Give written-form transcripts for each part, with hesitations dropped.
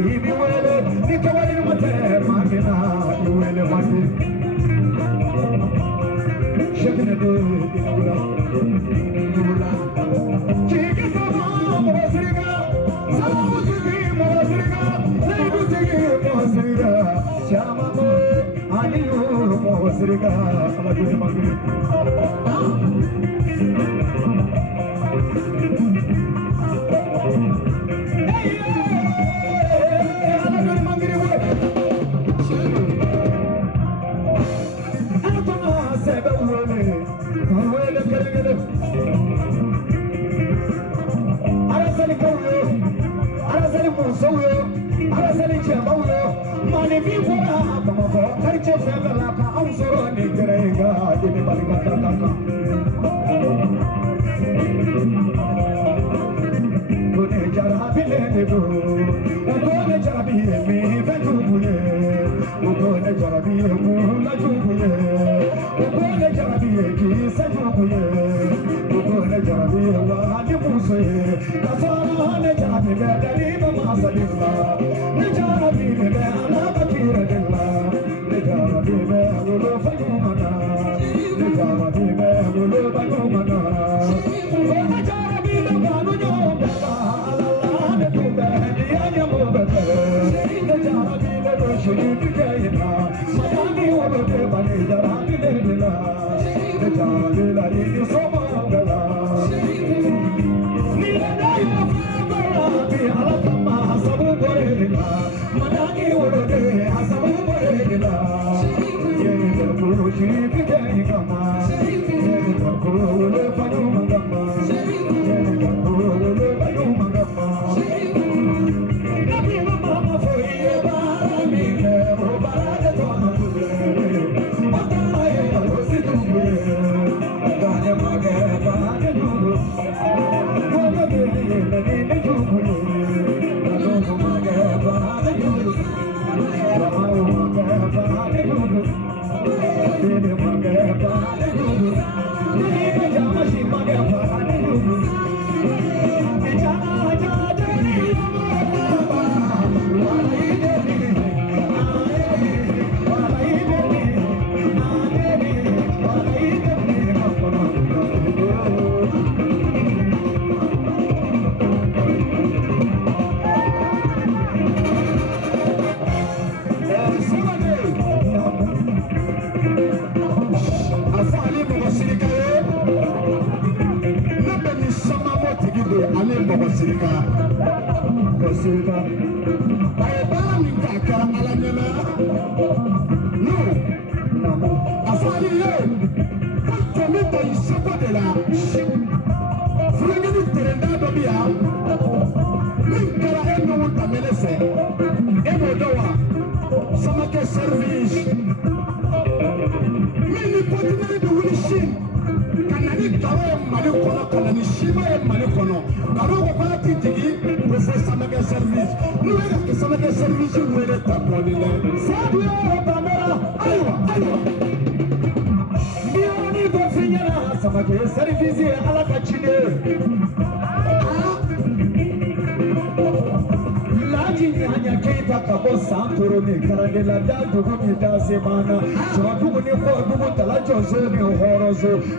Ibi wele, nikawali mate, magina, iwele mate. Shekine do, inula, inula. Chiki sama, mawasiriga, sama sigi, mawasiriga, leidu sigi, mawasiriga. Shama mo, aniyu, mawasiriga, alagiri magiri.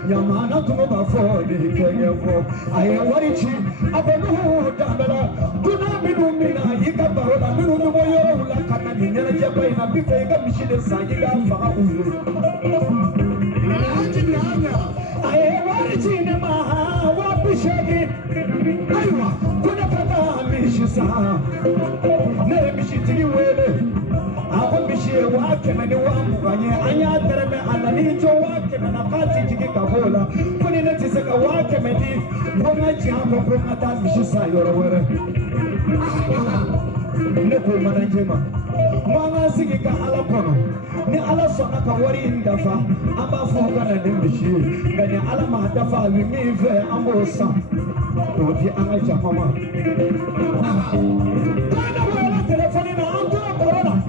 Yamana to my phone, I am what it is. I don't know, Damela. Do not be doing me. I got Baroda, you know, you're like a minute, Japan, and be fake a machine and sign it out for I am what it is in my what be shaking. I want to have a mission. Never be shitting away. Abishe wake mani wamuganye anyatereme ananicho wake mena pati jiki kabola kuni netiseka wake meni bona jambo promata mishisa yorowere neko mananjema mwana sigika ala kono ni ala sona ka wari ndafa amba foka na ndimbishi ngani ala ma dafa wimive ambosa odi anga jamama kana wala telefoni na anto corona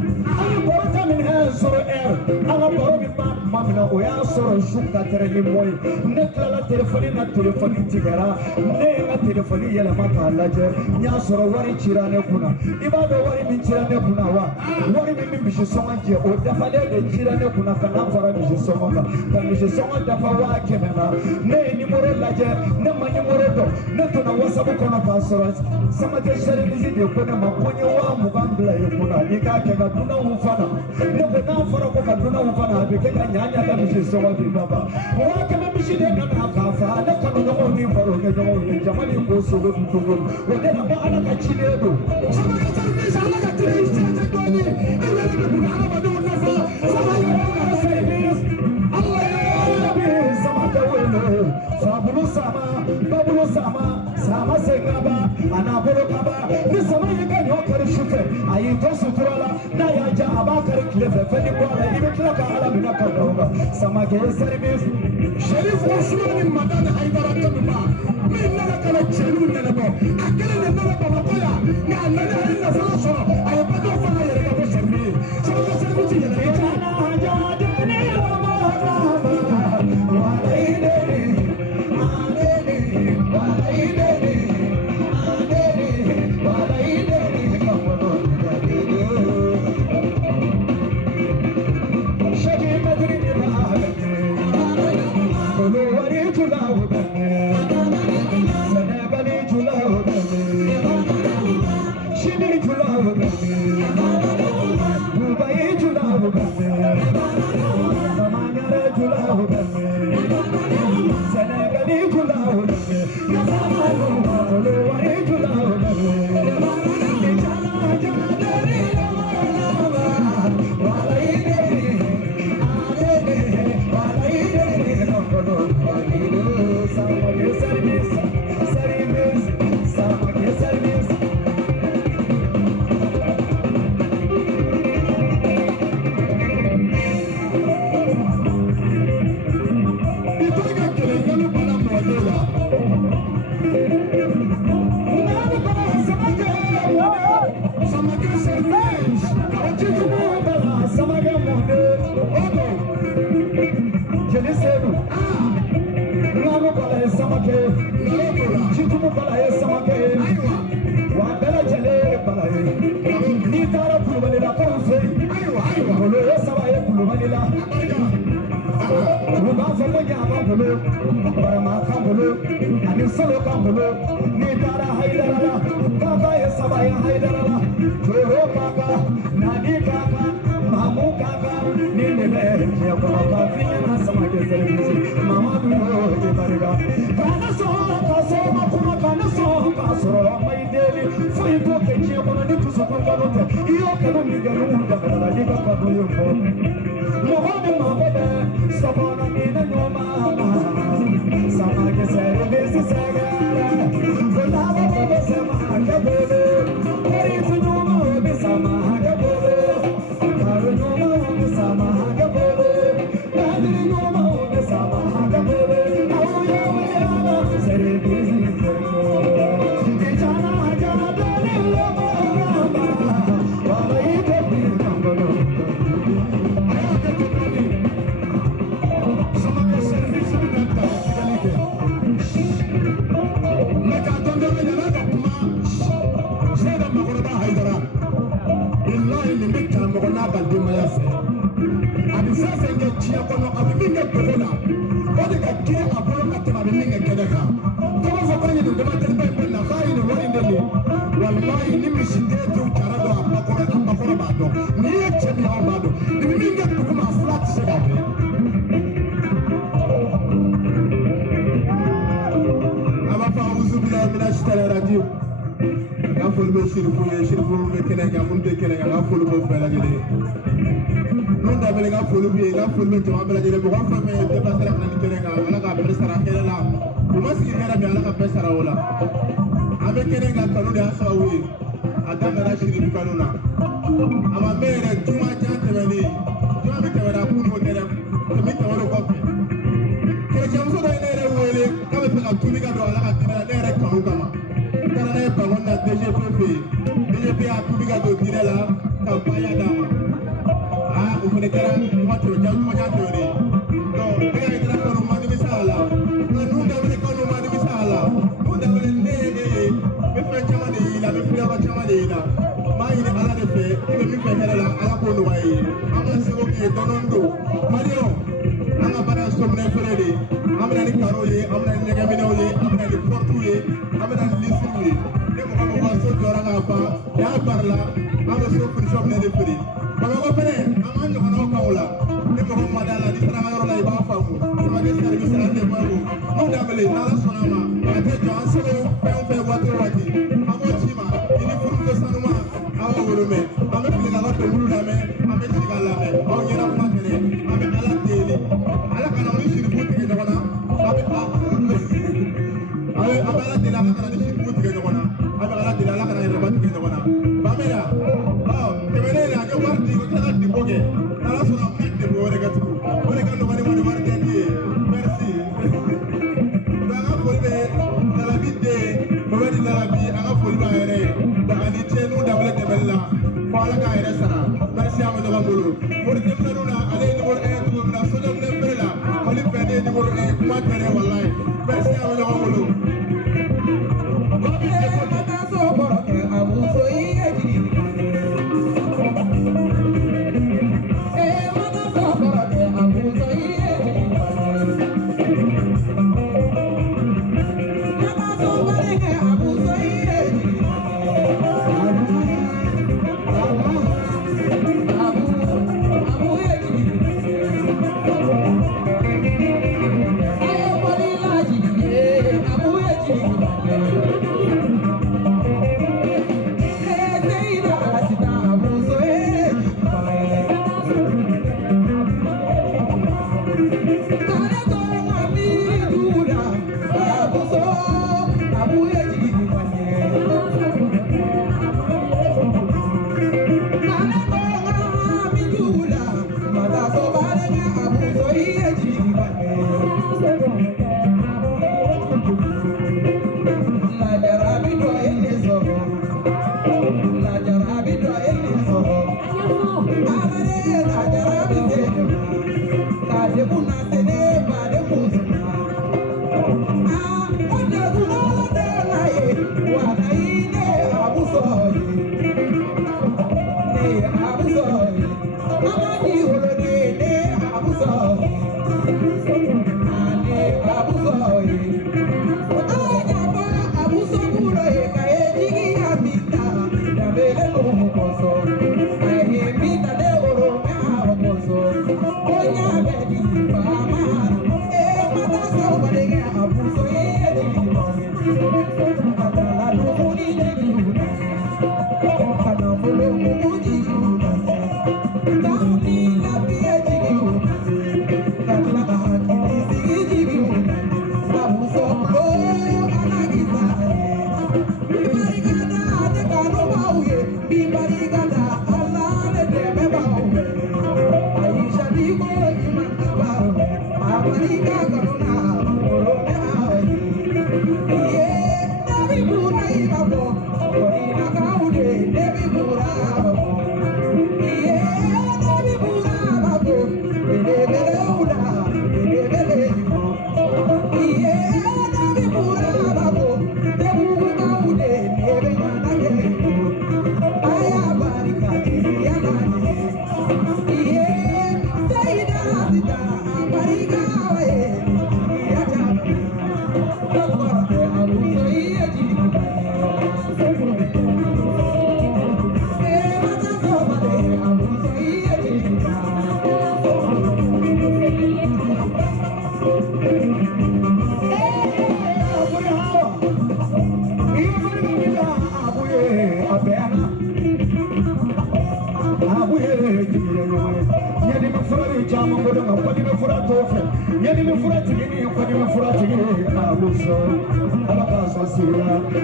Mamma, we are so sɔrɔ su ka tɛrɛ ni mɔ ye ne tilala telefɔni na telefɔni tigɛra ne ye n ka telefɔni yɛlɛma k'a lajɛ n y'a sɔrɔ wari cira ne kunna i b'a dɔn wari min cira ne kunna wa wari min bɛ misi sɔngɔ jɛ o dafalen de cira ne kunna ka n'a fara misi sɔngɔ kan ka misi sɔngɔ dafa 100 na ne ye nimoro lajɛ ne ma nimoro dɔn ne donna wasabu kɔnɔ k'a sɔrɔ Samakɛ service de ko ne ma ko n ye 20 bila i kunna n'i k'a kɛ ka dunanw fana ne ko n'a fɔra ko ka dunanw fana a bɛ kɛ ka ɲa ka misi sɔngɔ di baba 100 misi de nana k'a fa ne kanuɲɔgɔnw ni baro kɛ ɲɔgɔnw ye jama ni ko sogo ni togo o de la ko ala ka cilen don Samakɛ service ala ka tile i cɛ dɔɔni e yɛrɛ de bɛ adamadenw nafa Samakɛ service ala ye bi Samakɛ wele Sabulu sama babulu sama sama sengaba anabolo kaba ni sama yi ka ɲɔ kari sufɛ a y'i to sutura la n'a y'a ja a b'a kari tile fɛ fɛn ni bɔ a la i bɛ tila ka ala minɛ ka dɔn kan Samakɛ service Sherif Ousmane Madani Haidara Tamiba min nana ka na cɛniw ɲɛnabɔ a kelen de nana Bamakɔ yan nka a nana a ye nafolo sɔrɔ a ye bateau fana yɛrɛ ka bɔ service ye Samakɛ service yɛrɛ ka ca Ah, o fone kɛra kuma tɛmɛ ja kuma ja tɛmɛnen donc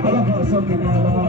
Alabasa,